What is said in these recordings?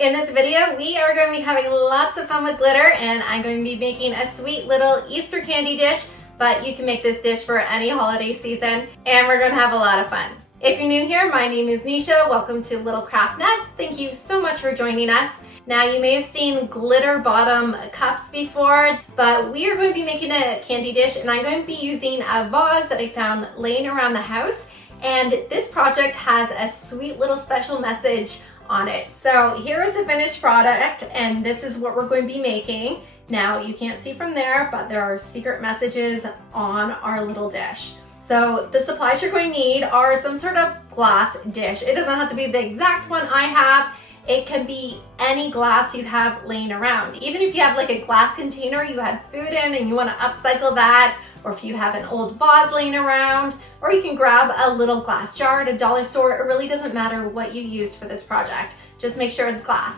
In this video, we are going to be having lots of fun with glitter, and I'm going to be making a sweet little Easter candy dish, but you can make this dish for any holiday season, and we're going to have a lot of fun. If you're new here, my name is Nisha. Welcome to Little Craft Nest. Thank you so much for joining us. Now, you may have seen glitter bottom cups before, but we are going to be making a candy dish, and I'm going to be using a vase that I found laying around the house, and this project has a sweet little special message on it. So here is the finished product, and this is what we're going to be making. Now, you can't see from there, but there are secret messages on our little dish. So the supplies you're going to need are some sort of glass dish. It doesn't have to be the exact one I have. It can be any glass you have laying around. Even if you have like a glass container you had food in and you want to upcycle that, or if you have an old vase laying around, or you can grab a little glass jar at a dollar store. It really doesn't matter what you use for this project. Just make sure it's glass.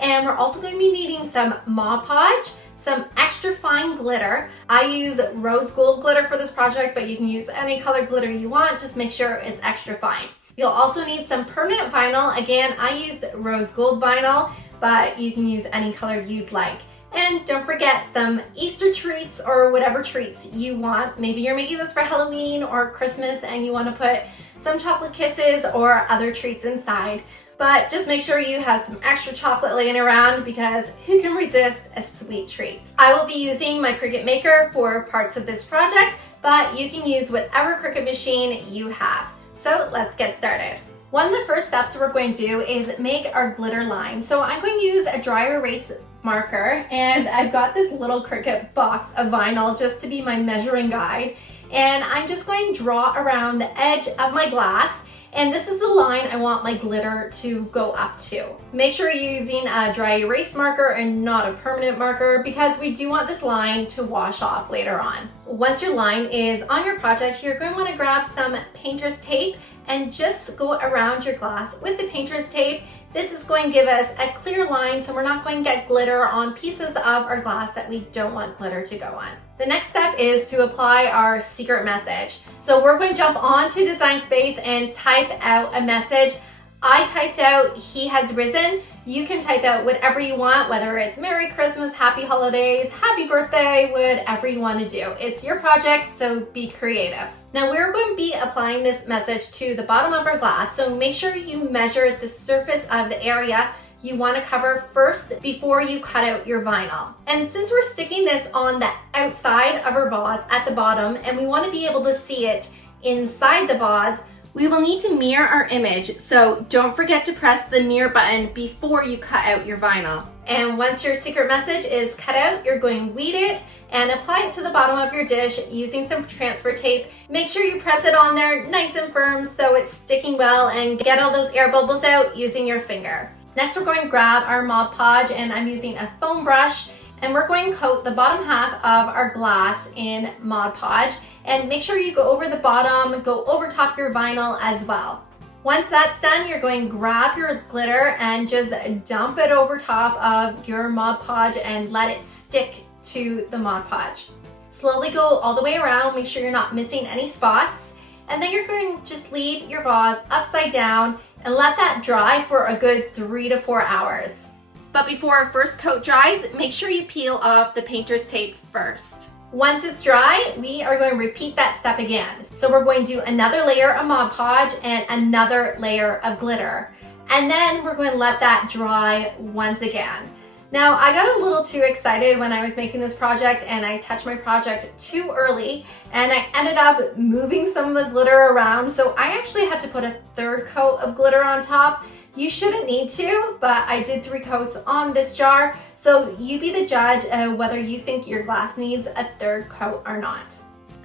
And we're also going to be needing some Mod Podge, some extra fine glitter. I use rose gold glitter for this project, but you can use any color glitter you want. Just make sure it's extra fine. You'll also need some permanent vinyl. Again, I used rose gold vinyl, but you can use any color you'd like. And don't forget some Easter treats or whatever treats you want. Maybe you're making this for Halloween or Christmas and you want to put some chocolate kisses or other treats inside. But just make sure you have some extra chocolate laying around, because who can resist a sweet treat? I will be using my Cricut maker for parts of this project, but you can use whatever Cricut machine you have. So let's get started. One of the first steps we're going to do is make our glitter line. So I'm going to use a dry erase marker, and I've got this little Cricut box of vinyl just to be my measuring guide. And I'm just going to draw around the edge of my glass, and this is the line I want my glitter to go up to. Make sure you're using a dry erase marker and not a permanent marker, because we do want this line to wash off later on. Once your line is on your project, you're going to want to grab some painter's tape and just go around your glass with the painter's tape. This is going to give us a clear line, so we're not going to get glitter on pieces of our glass that we don't want glitter to go on. The next step is to apply our secret message. So we're going to jump onto Design Space and type out a message. I typed out, "He has risen." You can type out whatever you want, whether it's Merry Christmas, Happy Holidays, Happy Birthday, whatever you want to do. It's your project, so be creative. Now, we're going to be applying this message to the bottom of our glass, so make sure you measure the surface of the area you want to cover first before you cut out your vinyl. And since we're sticking this on the outside of our vase at the bottom, and we want to be able to see it inside the vase, we will need to mirror our image, so don't forget to press the mirror button before you cut out your vinyl. And once your secret message is cut out, you're going to weed it and apply it to the bottom of your dish using some transfer tape. Make sure you press it on there nice and firm so it's sticking well, and get all those air bubbles out using your finger. Next, we're going to grab our Mod Podge, and I'm using a foam brush, and we're going to coat the bottom half of our glass in Mod Podge. And make sure you go over the bottom, go over top your vinyl as well. Once that's done, you're going to grab your glitter and just dump it over top of your Mod Podge and let it stick to the Mod Podge. Slowly go all the way around, make sure you're not missing any spots. And then you're going to just leave your vase upside down and let that dry for a good 3 to 4 hours. But before our first coat dries, make sure you peel off the painter's tape first. Once it's dry, we are going to repeat that step again. So we're going to do another layer of Mod Podge and another layer of glitter. And then we're going to let that dry once again. Now, I got a little too excited when I was making this project, and I touched my project too early, and I ended up moving some of the glitter around. So I actually had to put a third coat of glitter on top. You shouldn't need to, but I did 3 coats on this jar. So you be the judge of whether you think your glass needs a third coat or not.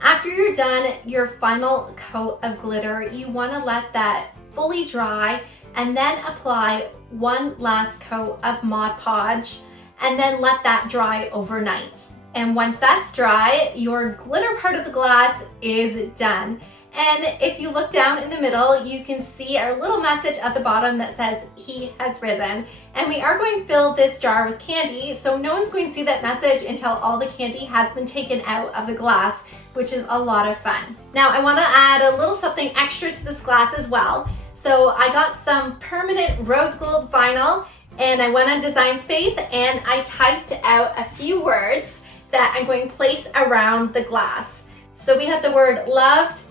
After you're done your final coat of glitter, you want to let that fully dry and then apply one last coat of Mod Podge, and then let that dry overnight. And once that's dry, your glitter part of the glass is done. And if you look down in the middle, you can see our little message at the bottom that says, "He has risen." And we are going to fill this jar with candy, so no one's going to see that message until all the candy has been taken out of the glass, which is a lot of fun. Now, I want to add a little something extra to this glass as well. So I got some permanent rose gold vinyl, And I went on Design Space and I typed out a few words that I'm going to place around the glass. So we had the word loved,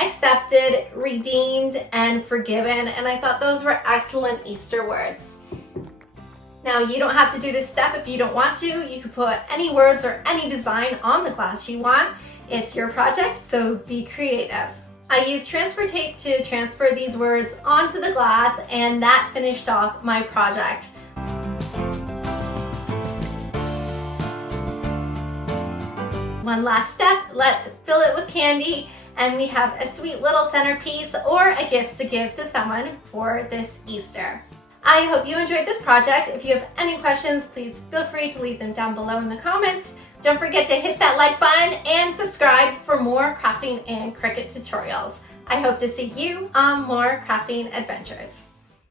accepted, redeemed, and forgiven, and I thought those were excellent Easter words. Now, you don't have to do this step if you don't want to. You can put any words or any design on the glass you want. It's your project, so be creative. I used transfer tape to transfer these words onto the glass, and that finished off my project. One last step, let's fill it with candy, and we have a sweet little centerpiece or a gift to give to someone for this Easter. I hope you enjoyed this project. If you have any questions, please feel free to leave them down below in the comments. Don't forget to hit that like button and subscribe for more crafting and Cricut tutorials. I hope to see you on more crafting adventures.